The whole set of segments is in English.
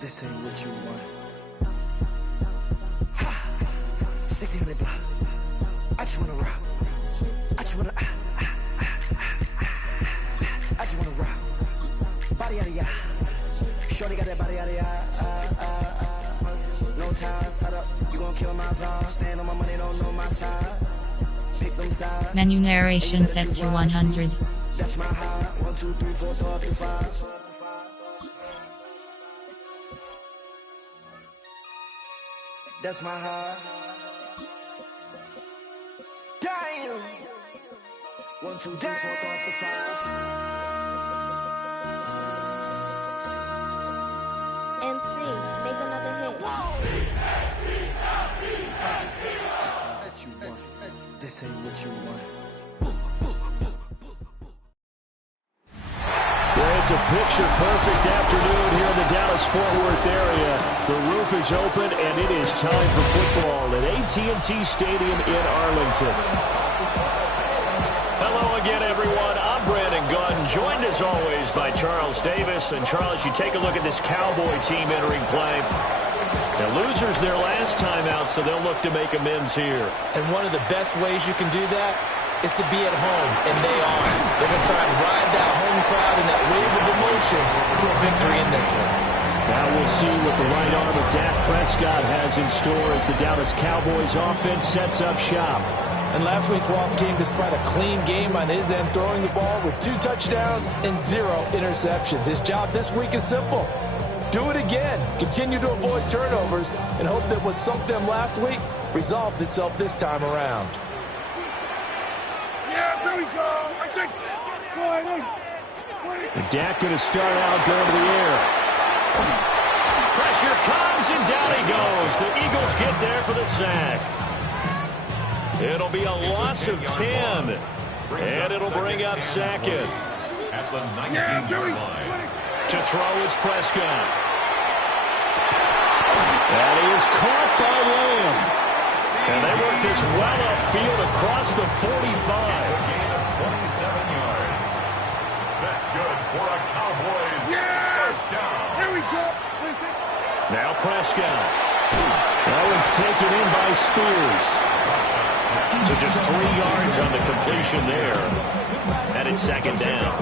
This ain't what you want. Ha! 1600 block. I just wanna rock. I just wanna I just wanna rock. Body yada yada. Shorty got that body yada yada. No time, set up. You gon' kill my vibe. Stand on my money, don't know my side. Pick them sides. Menu narration set to 100. That's my high. 1, 2, 3, 4, 5. That's my high. Damn. 1, 2, 3, 4, 5. MC, make another hit. This ain't what you want. Well, it's a picture-perfect afternoon here in the Dallas-Fort Worth area. The roof is open, and it is time for football at AT&T Stadium in Arlington. Hello again, everyone. I'm Brandon Gunn, joined as always by Charles Davis. And Charles, you take a look at this Cowboy team entering play. The losers their last time out, so they'll look to make amends here. And one of the best ways you can do that is to be at home, and they are. They're going to try and ride that home crowd and that wave of emotion to a victory in this one. Now we'll see what the right arm of Dak Prescott has in store as the Dallas Cowboys offense sets up shop. And last week's loss came despite a clean game on his end, throwing the ball with 2 touchdowns and 0 interceptions. His job this week is simple. Do it again. Continue to avoid turnovers and hope that what sunk them last week resolves itself this time around. Yeah, there we go. I think. And Dak going to start out going to the air. Pressure comes, and down he goes. The Eagles get there for the sack. It'll be a loss of 10, and it'll bring up Sackett. At the 19-yard line. To throw is Prescott. And he is caught by Lamb. And they work this well upfield across the 45. It's a gain of 27 yards. That's good for a Cowboys first down. Here we go. Now Prescott. That one's taken in by Spears. So just 3 yards on the completion there. And it's second down.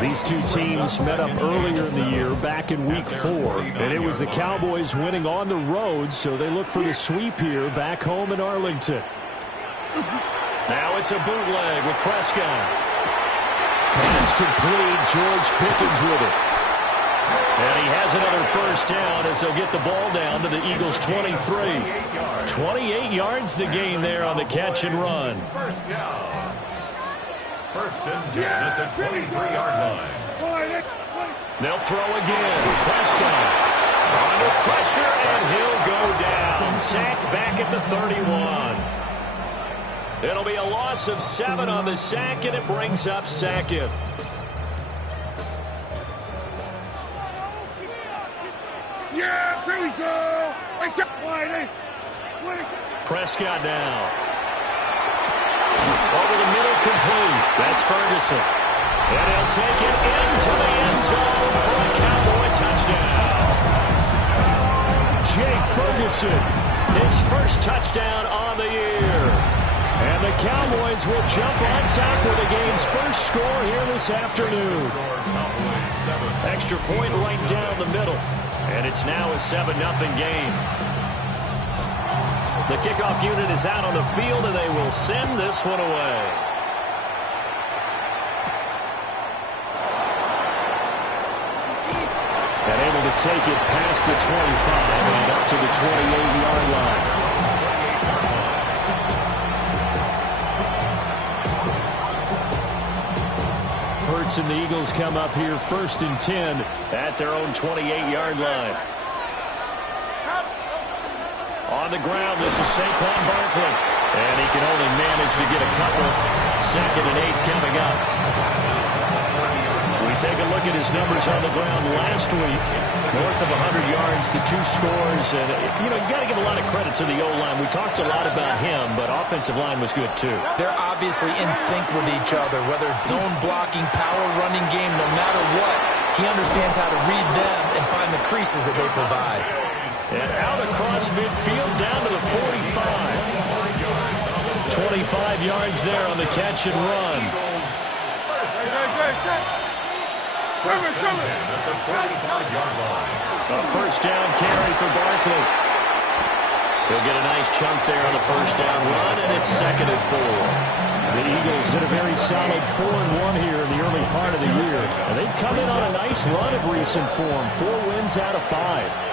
These two teams met up earlier in the year, back in week 4. And it was the Cowboys winning on the road, so they look for the sweep here back home in Arlington. Now it's a bootleg with Prescott. Pass complete. George Pickens with it. And he has another first down as they'll get the ball down to the Eagles' 23. 28 yards the gain there on the catch and run. First down. First and 10 at the 23-yard line. They'll throw again. Prescott under pressure, and he'll go down. Sacked back at the 31. It'll be a loss of 7 on the sack, and it brings up Sackett. Yeah, here we go. Prescott now. Over the middle, complete. That's Ferguson. And he'll take it into the end zone for a Cowboy touchdown. Jake Ferguson, his first touchdown on the year. And the Cowboys will jump on top with the game's first score here this afternoon. Extra point right down the middle. And it's now a 7-0 game. The kickoff unit is out on the field, and they will send this one away. And able to take it past the 25 and up to the 28-yard line. Hurts and the Eagles come up here first and 10 at their own 28-yard line. On the ground, this is Saquon Barkley. And he can only manage to get a couple. 2nd and 8 coming up. We take a look at his numbers on the ground last week. North of 100 yards, the 2 scores. And, you got to give a lot of credit to the O-line. We talked a lot about him, but offensive line was good, too. They're obviously in sync with each other, whether it's zone blocking, power running game, no matter what. He understands how to read them and find the creases that they provide. And out across midfield down to the 45. 25 yards there on the catch and run. A first down carry for Barkley. He'll get a nice chunk there on the first down run, and it's 2nd and 4. The Eagles hit a very solid 4-1 here in the early part of the year. And they've come in on a nice run of recent form. 4 wins out of 5.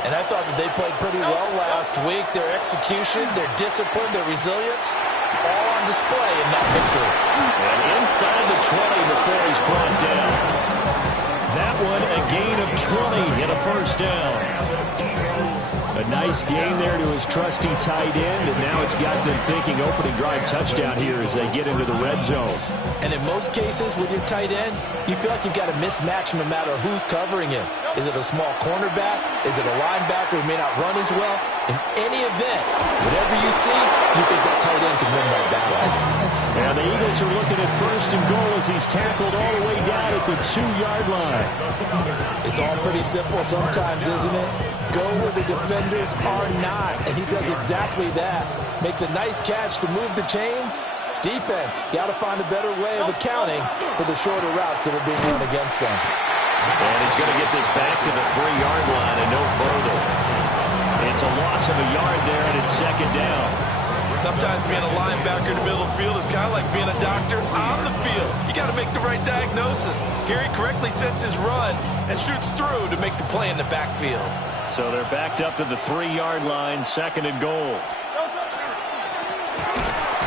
And I thought that they played pretty well last week. Their execution, their discipline, their resilience, all on display in that victory. And inside the 20 before he's brought down. That one a gain of 20 and a first down. A nice gain there to his trusty tight end, and now it's got them thinking opening drive touchdown here as they get into the red zone. And in most cases with your tight end, you feel like you've got a mismatch no matter who's covering him. Is it a small cornerback? Is it a linebacker who may not run as well? In any event, whatever you see, you think that tight end can win that battle. And the Eagles are looking at 1st and goal as he's tackled all the way down at the 2-yard line. It's all pretty simple sometimes, isn't it? Go where the defenders are not, and he does exactly that. Makes a nice catch to move the chains. Defense, got to find a better way of accounting for the shorter routes that are being run against them. And he's going to get this back to the 3-yard line and no further. It's a loss of a yard there, and it's 2nd down. Sometimes being a linebacker in the middle of the field is kind of like being a doctor on the field. You got to make the right diagnosis. Here he correctly sets his run and shoots through to make the play in the backfield. So they're backed up to the 3-yard line, 2nd and goal.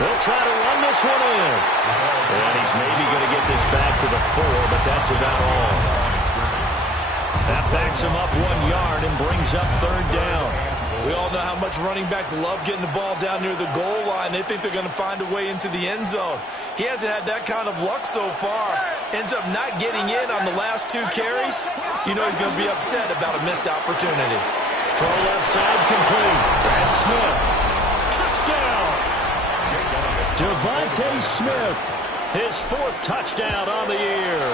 They'll try to run this one in. And he's maybe going to get this back to the 4, but that's about all. That backs him up 1 yard and brings up 3rd down. We all know how much running backs love getting the ball down near the goal line. They think they're going to find a way into the end zone. He hasn't had that kind of luck so far. Ends up not getting in on the last 2 carries. You know he's going to be upset about a missed opportunity. Throw left side complete. Brad Smith. Touchdown. Devontae Smith. His 4th touchdown on the year.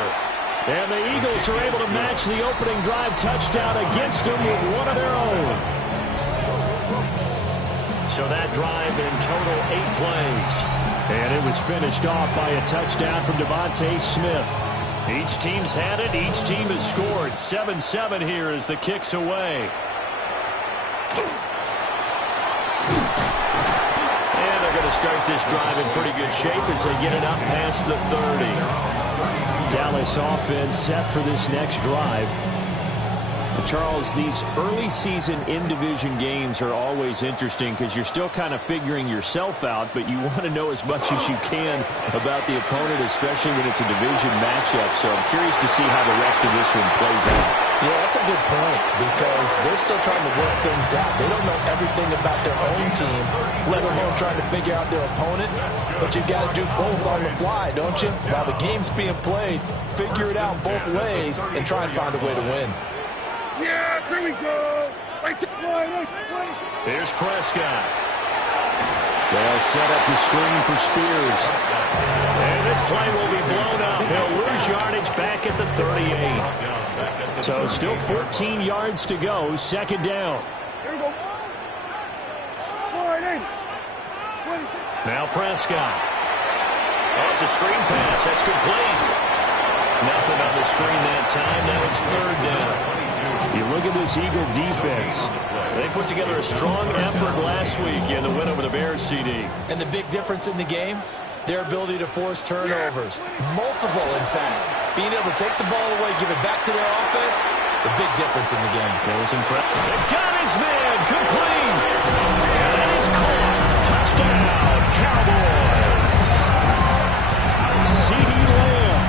And the Eagles are able to match the opening drive touchdown against them with one of their own. So that drive in total 8 plays. And it was finished off by a touchdown from Devontae Smith. Each team's had it. Each team has scored. 7-7 here as the kick's away. And they're going to start this drive in pretty good shape as they get it up past the 30. Dallas offense set for this next drive. Charles, these early season in-division games are always interesting because you're still kind of figuring yourself out, but you want to know as much as you can about the opponent, especially when it's a division matchup. So I'm curious to see how the rest of this one plays out. Yeah, that's a good point because they're still trying to work things out. They don't know everything about their own team, let alone trying to figure out their opponent. But you've got to do both on the fly, don't you? While the game's being played, figure it out both ways and try and find a way to win. Yeah, here we go. Here's Prescott. They'll set up the screen for Spears. And this play will be blown up. He'll lose yardage back at the 38. So still 14 yards to go. 2nd down. Here we go. Now Prescott. Oh, it's a screen pass. That's complete. Nothing on the screen that time. Now it's 3rd down. You look at this Eagle defense. They put together a strong effort last week in the win over the Bears, CD. And the big difference in the game, their ability to force turnovers. Multiple, in fact. Being able to take the ball away, give it back to their offense, the big difference in the game. That was impressive. They got his man complete. And that is caught. Touchdown, Cowboys. CeeDee Lamb,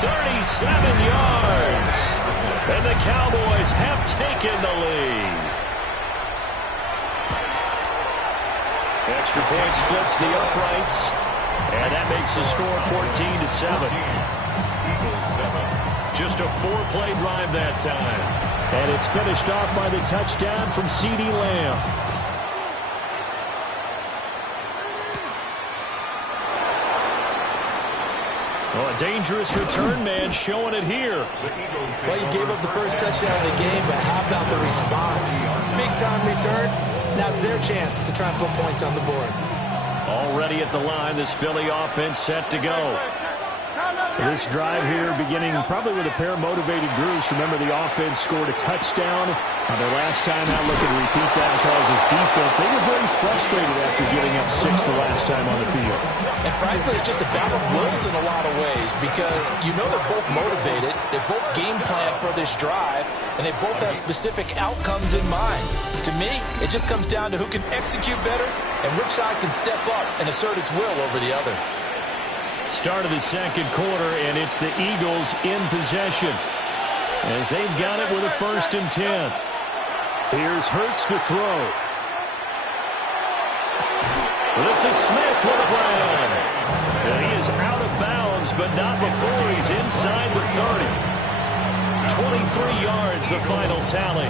37 yards. And the Cowboys have taken the lead. Extra point splits the uprights. And that makes the score 14-7. Just a 4-play drive that time. And it's finished off by the touchdown from CeeDee Lamb. Well, a dangerous return man showing it here. Well, you gave up the first touchdown of the game, but how about the response? Big-time return. Now it's their chance to try and put points on the board. Already at the line, this Philly offense set to go. This drive here beginning probably with a pair of motivated groups. Remember, the offense scored a touchdown. Their last time out, looking to repeat that. Charles' defense, they were very frustrated after giving up 6 the last time on the field. And frankly, it's just a battle of wills in a lot of ways because you know they're both motivated. They both game plan for this drive, and they both have specific outcomes in mind. To me, it just comes down to who can execute better and which side can step up and assert its will over the other. Start of the second quarter, and it's the Eagles in possession as they've got it with a 1st and 10. Here's Hurts to throw. This is Smith with a run. And he is out of bounds, but not before he's inside the 30. 23 yards, the final tally.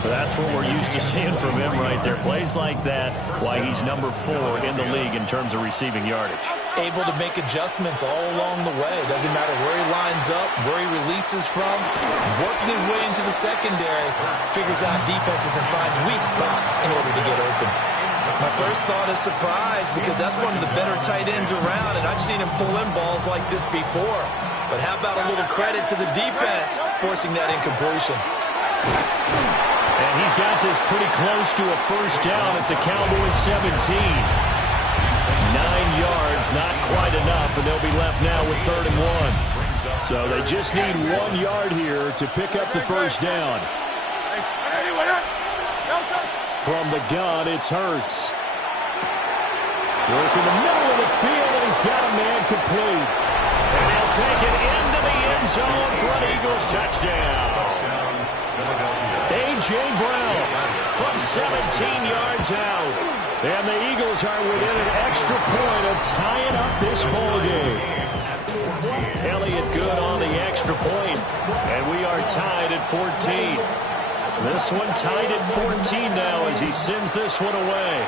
That's what we're used to seeing from him right there. Plays like that, why he's number 4 in the league in terms of receiving yardage. Able to make adjustments all along the way. Doesn't matter where he lines up, where he releases from. Working his way into the secondary, figures out defenses and finds weak spots in order to get open. My first thought is surprise because that's one of the better tight ends around, and I've seen him pull in balls like this before. But how about a little credit to the defense forcing that incompletion? And he's got this pretty close to a 1st down at the Cowboys 17. 9 yards, not quite enough, and they'll be left now with 3rd and 1. So they just need 1 yard here to pick up the 1st down. From the gun, it's Hurts. Work in the middle of the field, and he's got a man complete. And they'll take it into the end zone for an Eagles touchdown. A.J. Brown from 17 yards out. And the Eagles are within an extra point of tying up this ballgame. Elliott good on the extra point. And we are tied at 14. This one tied at 14 now as he sends this one away.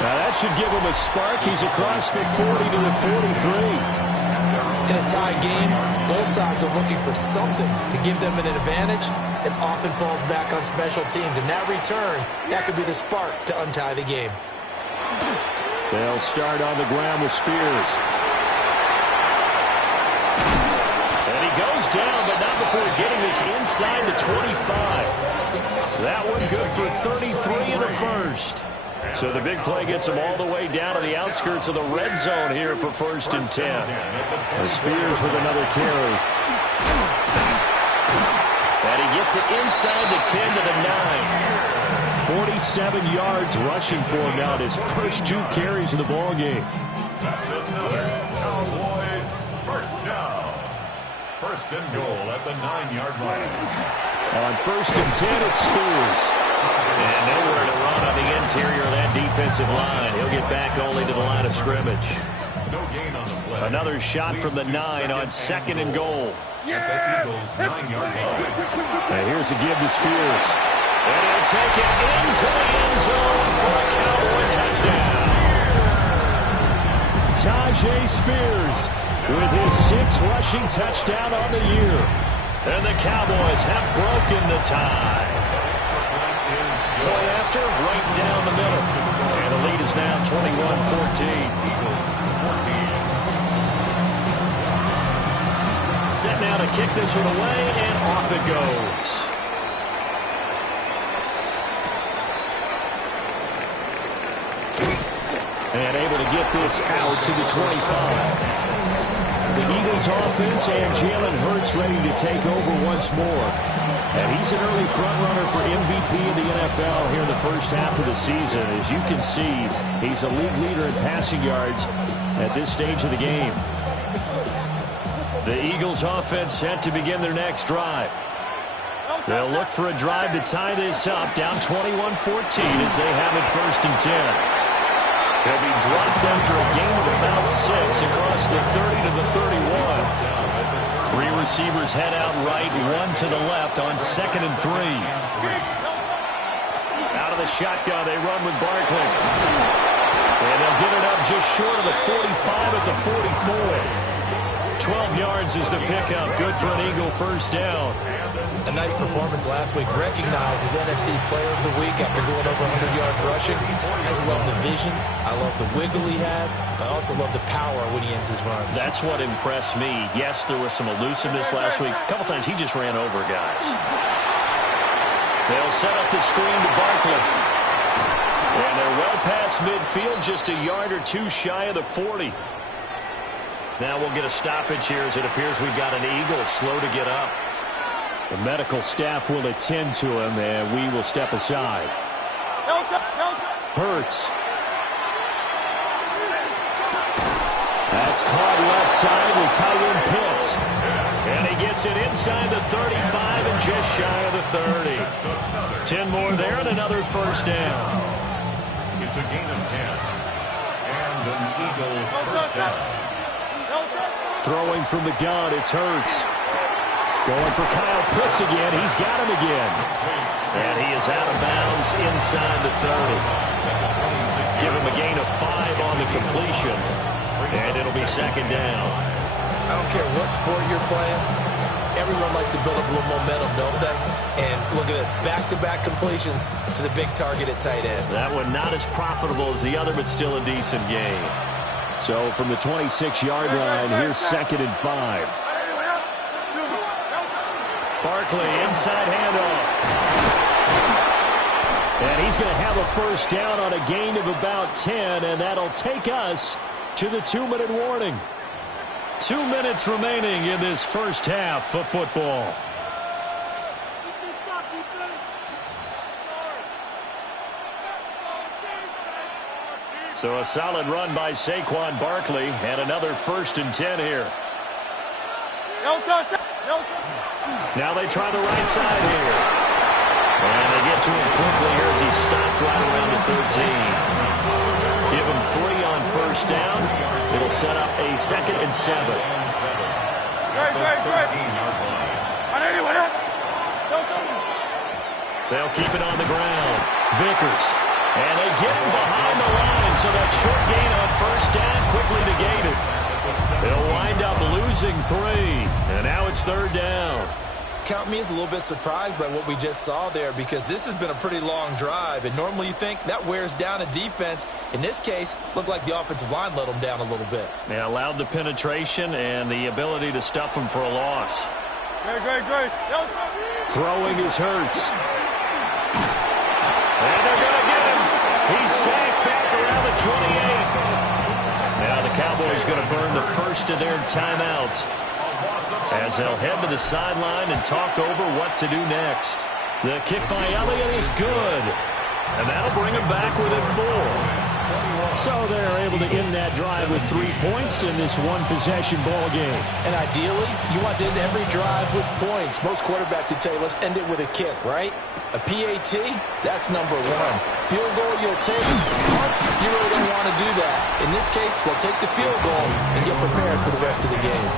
Now that should give him a spark. He's across the 40 to the 43. In a tie game, both sides are looking for something to give them an advantage. It often falls back on special teams. And that return, that could be the spark to untie the game. They'll start on the ground with Spears. And he goes down, but not before getting this inside the 25. That one good for 33 in the 1st. So the big play gets him all the way down to the outskirts of the red zone here for 1st and 10. And Spears with another carry. And he gets it inside the 10 to the 9. 47 yards rushing for him now in his first 2 carries of the ballgame. That's another Cowboys 1st down. 1st and goal at the 9-yard line. On 1st and 10, it's Spears. And nowhere to run on the interior of that defensive line. He'll get back only to the line of scrimmage. No gain on the play. Another shot from the 9 on 2nd and goal. At the Eagles' 9-yard line. And here's a give to Spears. And he'll take it into the end zone for a Cowboy touchdown. Tyjae Spears with his 6th rushing touchdown on the year. And the Cowboys have broken the tie. Point after, right down the middle. And the lead is now 21-14. Set now to kick this one away, and off it goes. And able to get this out to the 25. The Eagles offense and Jalen Hurts ready to take over once more. And he's an early front-runner for MVP in the NFL here in the first half of the season. As you can see, he's a league leader in passing yards at this stage of the game. The Eagles offense set to begin their next drive. They'll look for a drive to tie this up, down 21-14 as they have it 1st and 10. He'll be dropped after a gain of about 6 across the 30 to the 31. 3 receivers head out right, 1 to the left on 2nd and 3. Out Out of the shotgun, they run with Barkley. And they'll get it up just short of the 45 at the 44. 12 yards is the pickup. Good for an Eagle first down. A nice performance last week. Recognized as NFC Player of the Week after going over 100 yards rushing. I just love the vision. I love the wiggle he has. I also love the power when he ends his runs. That's what impressed me. Yes, there was some elusiveness last week. A couple times he just ran over guys. They'll set up the screen to Barkley. And they're well past midfield, just a yard or two shy of the 40. Now we'll get a stoppage here as it appears we've got an Eagle slow to get up. The medical staff will attend to him, and we will step aside. Hurts. That's caught left side. The tight end Pitts. And he gets it inside the 35 and just shy of the 30. 10 more there and another first down. It's a gain of 10. And an Eagle first down. Throwing from the gun, it's Hurts. Going for Kyle Pitts again. He's got him again. And he is out of bounds inside the 30. Give him a gain of 5 on the completion. And it'll be second down. I don't care what sport you're playing. Everyone likes to build up a little momentum, don't they? And look at this. Back-to-back completions to the big target at tight end. That one not as profitable as the other, but still a decent game. So from the 26-yard line, here's second and 5. Barkley, inside handoff. And he's going to have a first down on a gain of about 10, and that'll take us to the 2-minute warning. 2 minutes remaining in this first half of football. So a solid run by Saquon Barkley, and another 1st and 10 here. Now they try the right side here. And they get to him quickly here as he stopped right around the 13. Give him 3 on first down. It'll set up a 2nd and 7. They'll keep it on the ground. Vickers. And they get him behind the line, so that short gain on first down quickly negated. They'll wind up losing 3, and now it's 3rd down. Count me as a little bit surprised by what we just saw there, because this has been a pretty long drive, and normally you think that wears down a defense. In this case, looked like the offensive line let them down a little bit. They allowed the penetration and the ability to stuff them for a loss. Throwing is Hurts. And they're going to get him. He's sacked back around the 28. Now the Cowboys going to burn the first of their timeouts as they'll head to the sideline and talk over what to do next. The kick by Elliott is good, and that'll bring him back within 4. So they're able to end that drive with 3 points in this one-possession ball game. And ideally, you want to end every drive with points. Most quarterbacks would tell you, let's end it with a kick, right? A PAT, that's number 1. Field goal, you'll take. Punts, you really don't want to do that. In this case, they'll take the field goal and get prepared for the rest of the game.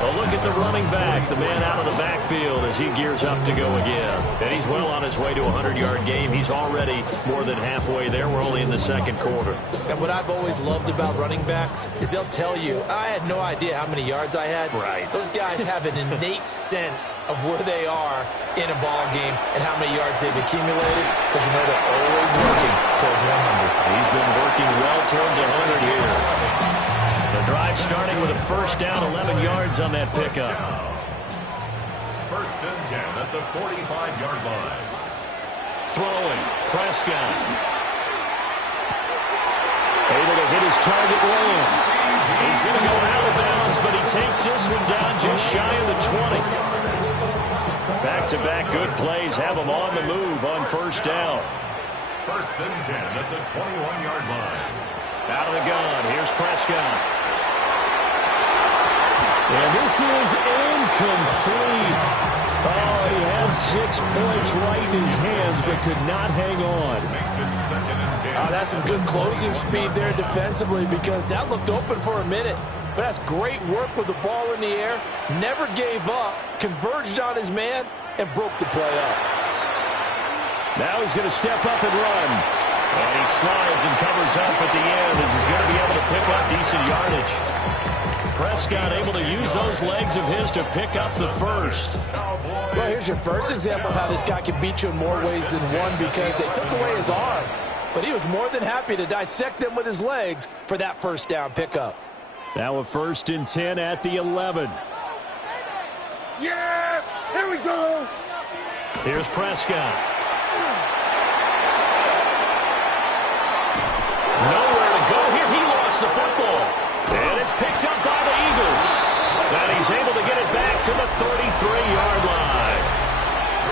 Well, look at the running back, the man out of the backfield as he gears up to go again. And he's well on his way to a 100-yard game. He's already more than halfway there. We're only in the 2nd quarter. And what I've always loved about running backs is they'll tell you, I had no idea how many yards I had. Right. Those guys have an innate sense of where they are in a ball game and how many yards they've accumulated, because you know they're always working towards 100. He's been working well towards 100 here. The drive starting with a first down, 11 yards on that pickup. 1st and 10 at the 45-yard line. Throwing, Prescott. Able to hit his target lane. He's going to go out of bounds, but he takes this one down just shy of the 20. Back-to-back good plays have him on the move on first down. 1st and 10 at the 21-yard line. Out of the gun, here's Prescott. And this is incomplete. Oh, he had 6 points right in his hands, but could not hang on. Makes it 2nd and 10. That's some good closing speed there defensively, because that looked open for a minute. But that's great work with the ball in the air. Never gave up, converged on his man, and broke the play up. Now he's going to step up and run. And he slides and covers up at the end as he's going to be able to pick up decent yardage. Prescott able to use those legs of his to pick up the first. Well, here's your first example of how this guy can beat you in more ways than one, because they took away his arm. But he was more than happy to dissect them with his legs for that first down pickup. Now a 1st and 10 at the 11. Yeah, here we go. Here's Prescott. Nowhere to go here. He lost the football. And it's picked up by the Eagles. And he's able to get it back to the 33-yard line.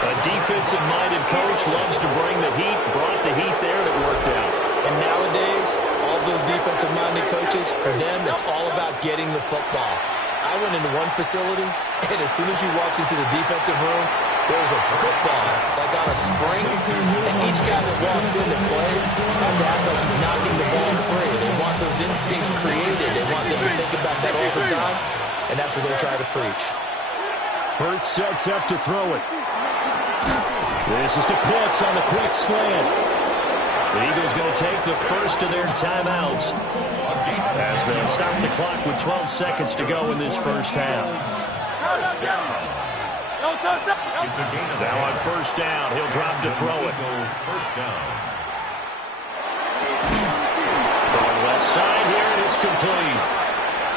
A defensive-minded coach loves to bring the heat. Brought the heat there, and it worked out. And nowadays, all those defensive-minded coaches, for them, it's all about getting the football. I went into one facility, and as soon as you walked into the defensive room, there was a football like on a spring, and each guy that walks in and plays has to act like he's knocking the ball free. They want those instincts created. They want them to think about that all the time, and that's what they try to preach. Hurts sets up to throw it. This is to Pitts on the quick slant. The Eagles going to take the first of their timeouts as they stop the clock with 12 seconds to go in this first half. Now on first down, he'll drop to throw it. First down. Throwing left side here, and it's complete.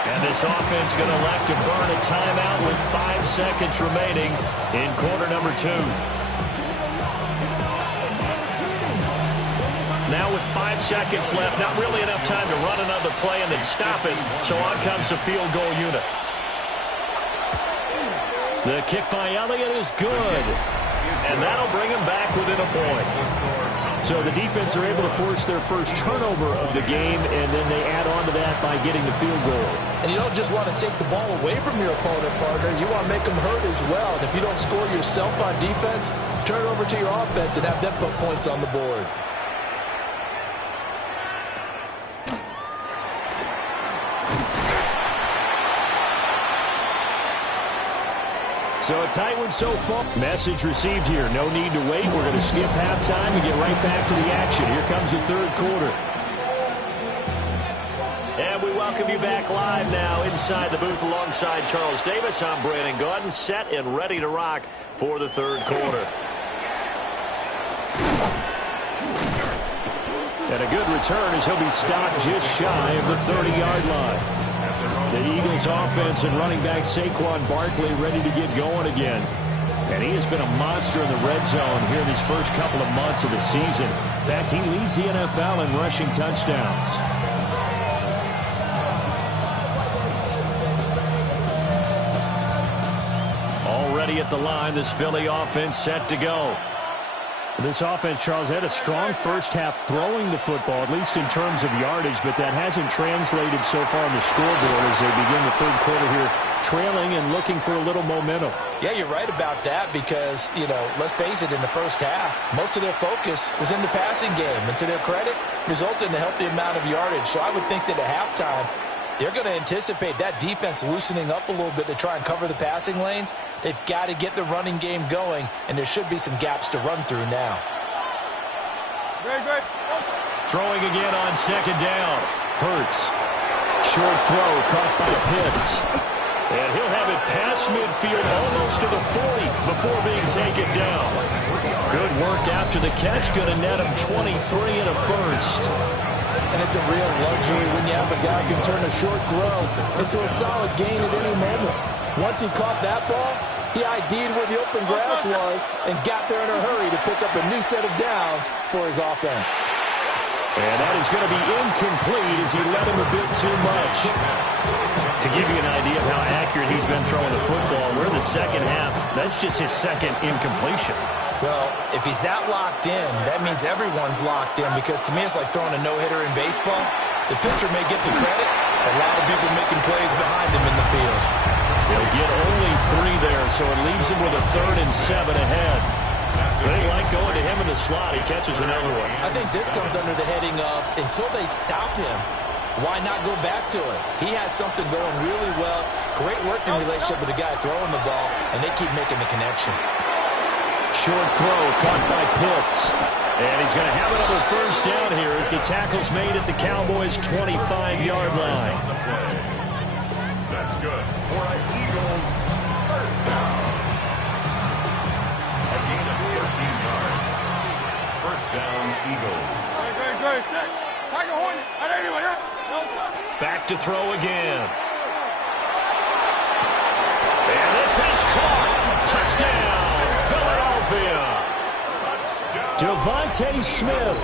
And this offense going to elect to burn a timeout with 5 seconds remaining in quarter number 2. Now with 5 seconds left, not really enough time to run another play and then stop it. So on comes the field goal unit. The kick by Elliott is good. And that'll bring him back within a point. So the defense are able to force their first turnover of the game, and then they add on to that by getting the field goal. And you don't just want to take the ball away from your opponent, partner. You want to make them hurt as well. And if you don't score yourself on defense, turn it over to your offense and have them put points on the board. So a tight one so far. Message received here. No need to wait. We're going to skip halftime and get right back to the action. Here comes the third quarter. And we welcome you back live now inside the booth alongside Charles Davis. I'm Brandon Gaudin, set and ready to rock for the third quarter. And a good return as he'll be stopped just shy of the 30-yard line. The Eagles offense and running back Saquon Barkley ready to get going again. And he has been a monster in the red zone here in these first couple of months of the season. In fact, he leads the NFL in rushing touchdowns. Already at the line, this Philly offense set to go. This offense, Charles, had a strong first half throwing the football, at least in terms of yardage, but that hasn't translated so far on the scoreboard as they begin the third quarter here, trailing and looking for a little momentum. Yeah, you're right about that because, let's face it, in the first half, most of their focus was in the passing game. And to their credit, resulted in a healthy amount of yardage. So I would think that at halftime, they're going to anticipate that defense loosening up a little bit to try and cover the passing lanes. They've got to get the running game going, and there should be some gaps to run through now. Throwing again on second down. Hurts. Short throw caught by Pitts. And he'll have it past midfield almost to the 40 before being taken down. Good work after the catch. Going to net him 23 and a first. And it's a real luxury when you have a guy who can turn a short throw into a solid gain at any moment. Once he caught that ball, he ID'd where the open grass was and got there in a hurry to pick up a new set of downs for his offense. And that is going to be incomplete as he led him a bit too much. To give you an idea of how accurate he's been throwing the football, we're in the second half. That's just his second incompletion. Well, if he's that locked in, that means everyone's locked in, because to me it's like throwing a no-hitter in baseball. The pitcher may get the credit, a lot of people making plays behind him in the field. He'll get only 3 there, so it leaves him with a 3rd and 7 ahead. They like going to him in the slot. He catches another one. I think this comes under the heading of, until they stop him, why not go back to it? He has something going really well. Great working relationship with the guy throwing the ball, and they keep making the connection. Short throw caught by Pitts. And he's going to have another first down here as the tackle's made at the Cowboys' 25-yard line. That's good for an Eagles first down. A gain of 13 yards. First down, Eagles. Back to throw again. And this is caught. Touchdown, Philadelphia. Devontae Smith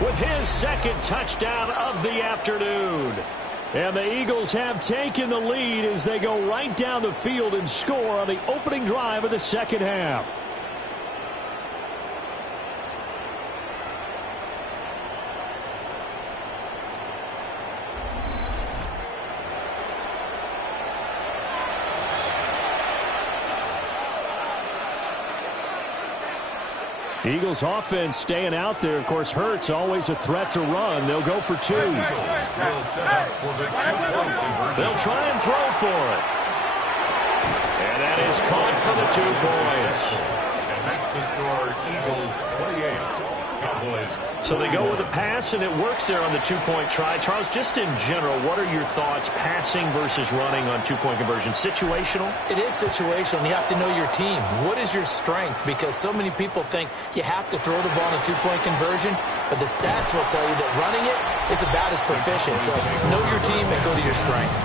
with his second touchdown of the afternoon. And the Eagles have taken the lead as they go right down the field and score on the opening drive of the second half. Eagles offense staying out there. Of course, Hurts always a threat to run. They'll go for two. They'll try and throw for it. And that is caught for the 2 points. And that's the score, Eagles 28. Cowboys. So they go with a pass, and it works there on the 2-point try. Charles, just in general, what are your thoughts passing versus running on 2-point conversion? Situational? It is situational. You have to know your team. What is your strength? Because so many people think you have to throw the ball in a 2-point conversion, but the stats will tell you that running it is about as proficient. So know your team and go to your strength.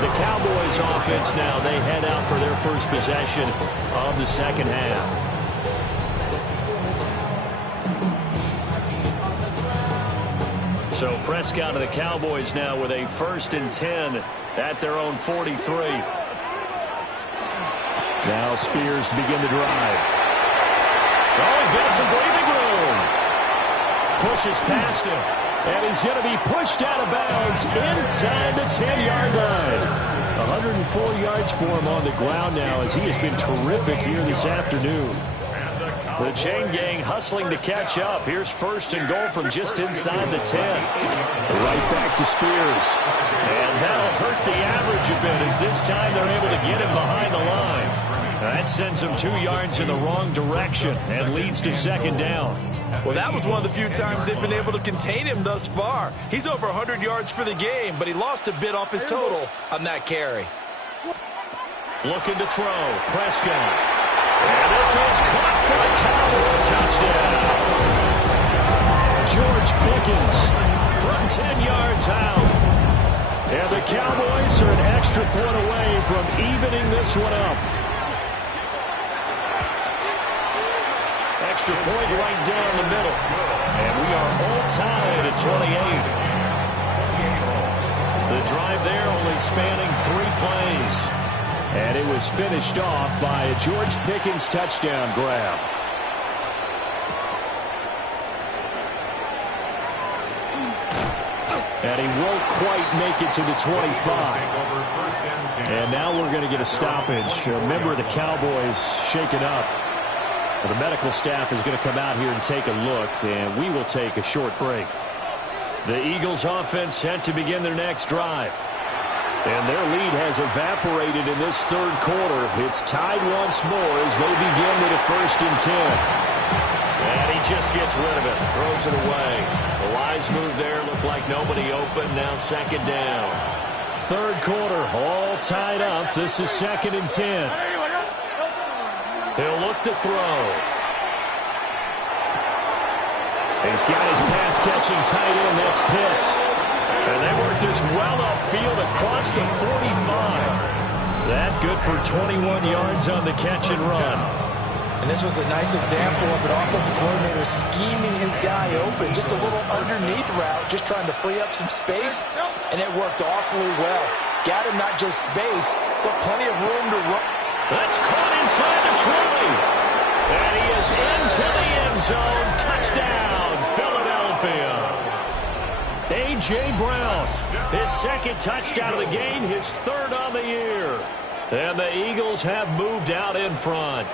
The Cowboys offense now, they head out for their first possession of the second half. So Prescott of the Cowboys now with a 1st and 10 at their own 43. Now Spears to begin the drive. Oh, he's got some breathing room. Pushes past him. And he's going to be pushed out of bounds inside the 10-yard line. 104 yards for him on the ground now as he has been terrific here this afternoon. The chain gang hustling to catch up. Here's 1st and goal from just inside the 10. Right back to Spears. And that'll hurt the average a bit as this time they're able to get him behind the line. That sends him 2 yards in the wrong direction and leads to 2nd down. Well, that was one of the few times they've been able to contain him thus far. He's over 100 yards for the game, but he lost a bit off his total on that carry. Looking to throw. Prescott. And this is caught for a Cowboy touchdown. George Pickens from 10 yards out. And the Cowboys are an extra point away from evening this one up. Extra point right down the middle. And we are all tied at 28. The drive there only spanning 3 plays. And it was finished off by a George Pickens touchdown grab. And he won't quite make it to the 25. And now we're going to get a stoppage. A member of the Cowboys shaken up. The medical staff is going to come out here and take a look, and we will take a short break. The Eagles offense set to begin their next drive. And their lead has evaporated in this 3rd quarter. It's tied once more as they begin with a 1st and 10. And he just gets rid of it, throws it away. The wise move there, looked like nobody open, now 2nd down. 3rd quarter, all tied up. This is 2nd and 10. He'll look to throw. He's got his pass-catching tight end, that's Pitts. And they work this well upfield across the 45. That good for 21 yards on the catch and run. And this was a nice example of an offensive coordinator scheming his guy open. Just a little underneath route, just trying to free up some space. And it worked awfully well. Got him not just space, but plenty of room to run. That's caught inside the 20. And he is into the end zone. Touchdown, Philadelphia. A.J. Brown, his 2nd touchdown of the game, his 3rd on the year. And the Eagles have moved out in front.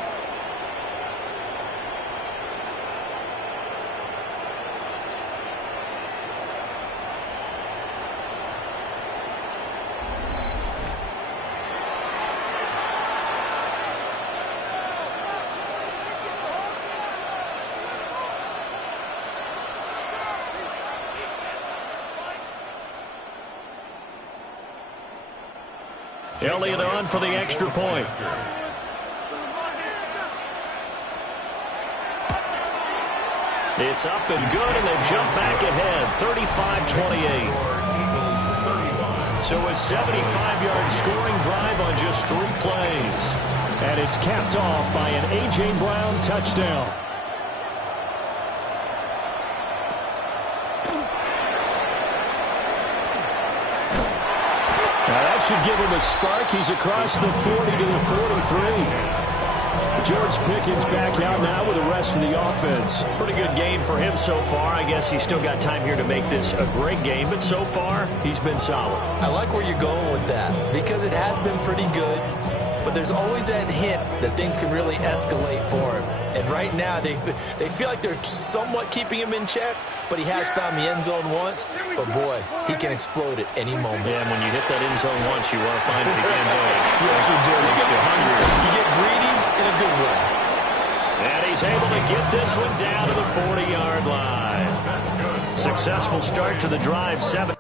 Elliott on for the extra point. It's up and good, and they jump back ahead, 35-28. So a 75-yard scoring drive on just 3 plays. And it's capped off by an A.J. Brown touchdown. Now that should give him a spark. He's across the 40 to the 43. George Pickens back out now with the rest of the offense. Pretty good game for him so far. I guess he's still got time here to make this a great game, but so far he's been solid. I like where you're going with that because it has been pretty good, but there's always that hint that things can really escalate for him. And right now they feel like they're somewhat keeping him in check, but he has found the end zone once. But boy, he can explode at any moment. Yeah, and when you hit that end zone once, you want to find it again, don't you? Yes, you do. You're hungry. You get greedy in a good way. And he's able to get this one down to the 40-yard line. Successful start to the drive, 7.